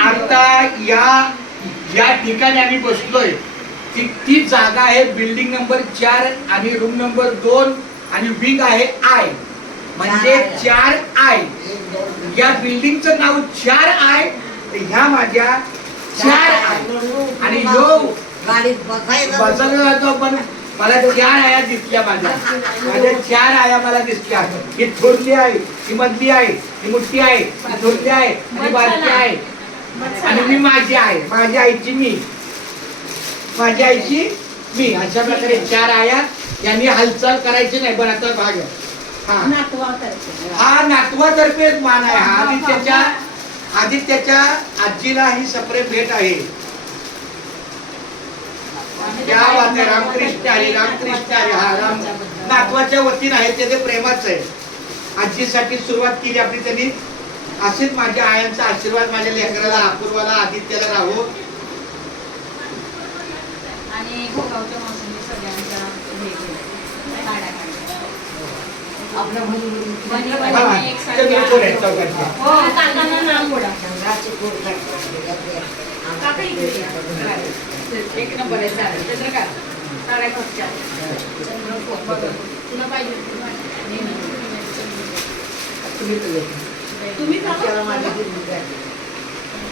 आता या या ठिकाणी आम्ही बसलोय. ती ती जागा आहे बिल्डिंग नंबर चार आणि रूम नंबर दोन आणि विंग आहे आय म्हणजे चार. आय या बिल्डिंगचं नाव चार आय ह्या माझ्या चार आय आणि यो गाडीत जातो पण मला चार आया दिसल्या माझ्या. माझ्या चार आया मला दिसल्या. ही थोरली आहे ही मधली आहे ही मोठी आहे ही थोरली आहे आणि बारकी आहे. आणि मी माझी आहे माझ्या आईची मी. माझ्या आईची मी. अशा प्रकारे चार आया यांनी हालचाल करायची नाही पण आता भाग आहे. हा. हा नातवातर्फे मान आहे. हा आदित्याच्या आदित्याच्या आजीला ही सप्रेम भेट आहे. क्या बात आहे रामकृष्ण आहे रामकृष्ण आहे हा राम. नातवाच्या वतीनं आहे ते ते प्रेमाच आहे. आजीसाठी सुरुवात केली आपली त्यांनी. असेच माझ्या आयांचा आशीर्वाद माझ्या लेकराला अपूर्वाला आदित्याला राहो. आणि हे. आपलं एक? हो, इकडे या. एक नंबर आहे चालेल चंद्रकांत बघा. तुला पाहिजे तुम्ही. तुम्ही